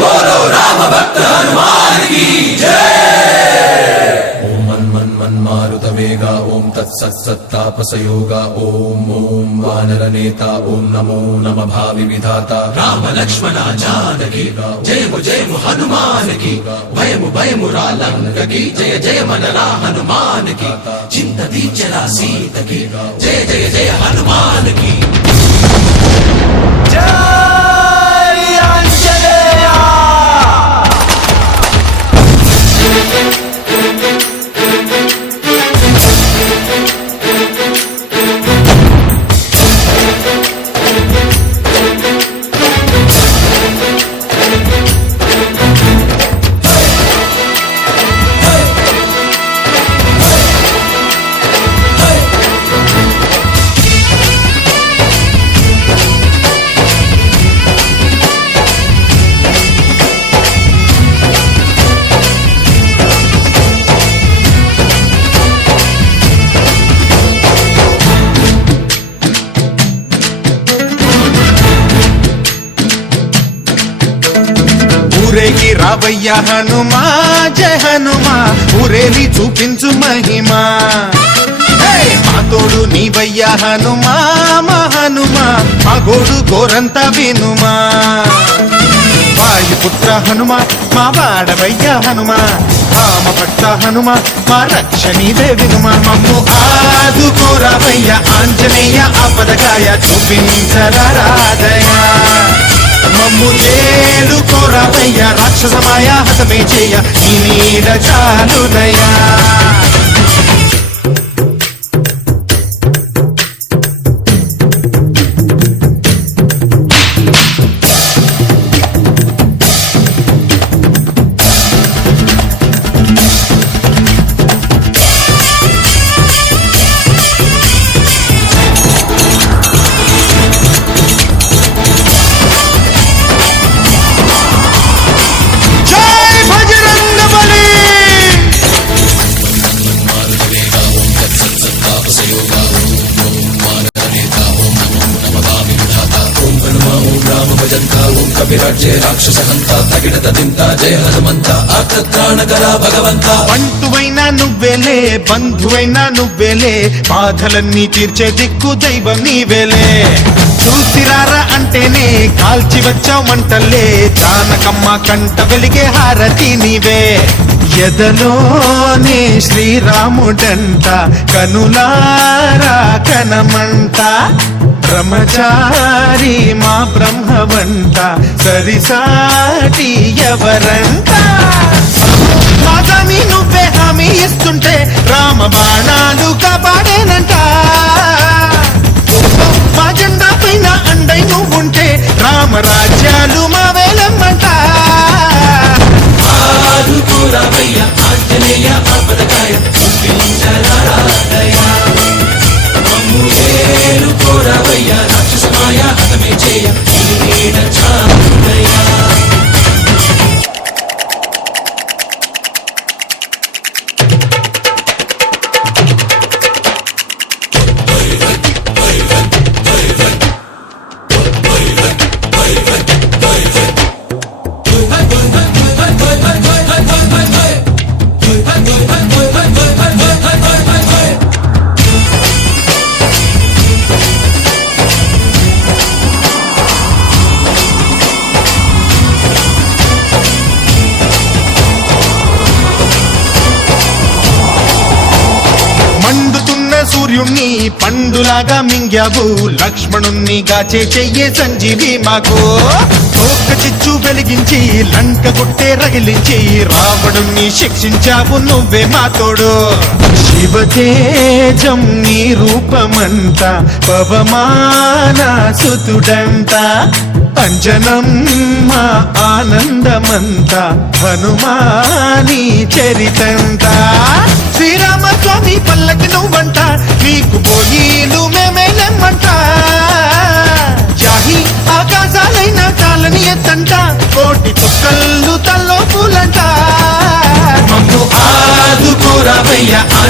बोलो राम भक्त हनुमान की जय। ओम मन मन मन मारुत वेगा ओम तत्सत् सत्तापसयोगा ओम ओम वानर नेता ओम नमो नम भावि विधाता राम लक्ष्मण जानकी जय मु हनुमान की भय मुरालंक की जय जय मनरा हनुमान की चिंत दीचला सीत की जय जय हनुमान की ఊరేగి రావయ్య హనుమా జయ హనుమా ఊరేలి చూపించు మహిమా మా తోడు నీవయ్య హనుమా మా హనుమా మా గోడు గోరంత వినుమా వాయుపుత్ర హనుమా మా వాడవయ్య హనుమా రామ భక్త హనుమా మా రక్షణీదే వినుమా మమ్ము ఆదుకోరావయ్య ఆంజనేయ ఆపదకాయ చూపించరాదయా మమ్ము చేలు కోరావయ్య రాక్షసమాయ హతమే చేయ ఈ నీడ చాలునయా విరాజే రాక్షస హంత తగిడత దింత జయ హనుమంత ఆర్తత్రాణకరా భగవంత బంటువైనా నువ్వేలే బంధువైనా నువ్వేలే బాధలన్నీ తీర్చే దిక్కు దైవం నీవేలే చూసిరారా అంటేనే కాల్చి వచ్చావు మంటల్లే జానకమ్మ కంట వెలిగే హారతి నీవే ఎదలోనే శ్రీరాముడంట కనులారా కనమంట బ్రహ్మచారి మా బ్రహ్మవంట సరిసాటి ఎవరంట మాదాని నువ్వే హామీ ఇస్తుంటే రామ బాణాలు కాపాడేనంట మా జెండా పైన అండై నువ్వుంటే రామరాజ్యాలు మా వేలమ్మంట ఆంజనేయ ఆపదకాయ చూపించరాదయా మమ్మువేలు కోరవయ్య రాక్షసమాయ హతమే చేయ ఈ నీడ చాలునయా సూర్యుణ్ణి పండులాగా మింగావు లక్ష్మణుణ్ణి గాచే చెయ్యే సంజీవి మాకు తోక చిచ్చు వెలిగించి లంక కొట్టే రగిలించి రావణుణ్ణి శిక్షించావు నువ్వే మా తోడు శివతేజం నీ రూపమంట పవమాన సుతుడంట అంజనం మా ఆనందమంత హనుమాని చరితంట శ్రీరామస్వామి పల్లకి నువ్వంట నీకు పోయిలు మేమేలెమ్మంట జాహి ఆకాశాలైన కాలని ఎత్తంట కోటి చుక్కళ్ళు తల్లో పూలంట మమ్ము ఆదుకోరావయ్య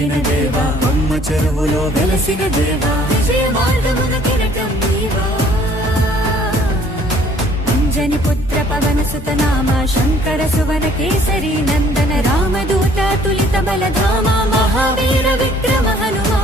వెలిగిన దేవా బొమ్మ చెరువులో వెలసిన దేవా విజయ మార్గమున కిరటం నీవా అంజని పుత్ర పవన సుత నామ శంకర సువన కేసరి నందన రామదూత తులిత బలధామ మహావీర విక్రమ హనుమా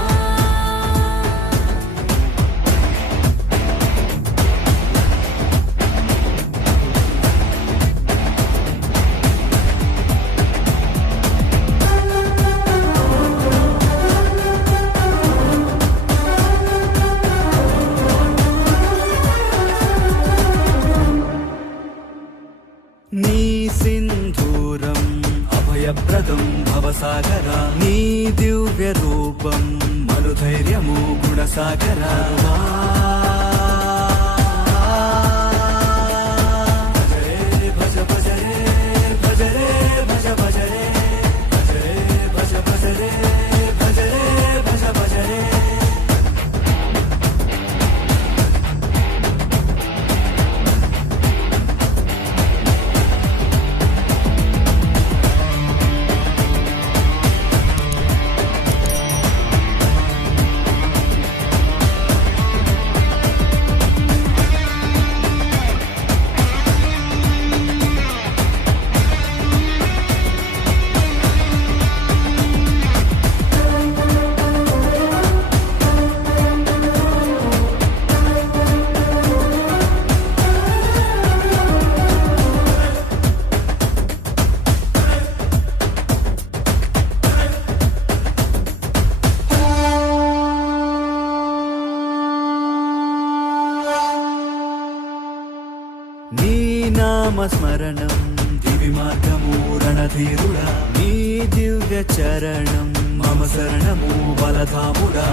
నీ సింధూరం అభయప్రదం భవసాగర నీ దివ్య రూపం మనుధైర్యము గుణసాగర భజ భజ రే భజ రే భజ భజ రే భజ రే భజ భజ రే భజ రే భజ భజ రే నీ నామస్మరణం దివి మార్గము రణధీరుడా నీ దివ్య చరణం మమ శరణము బలధాముడా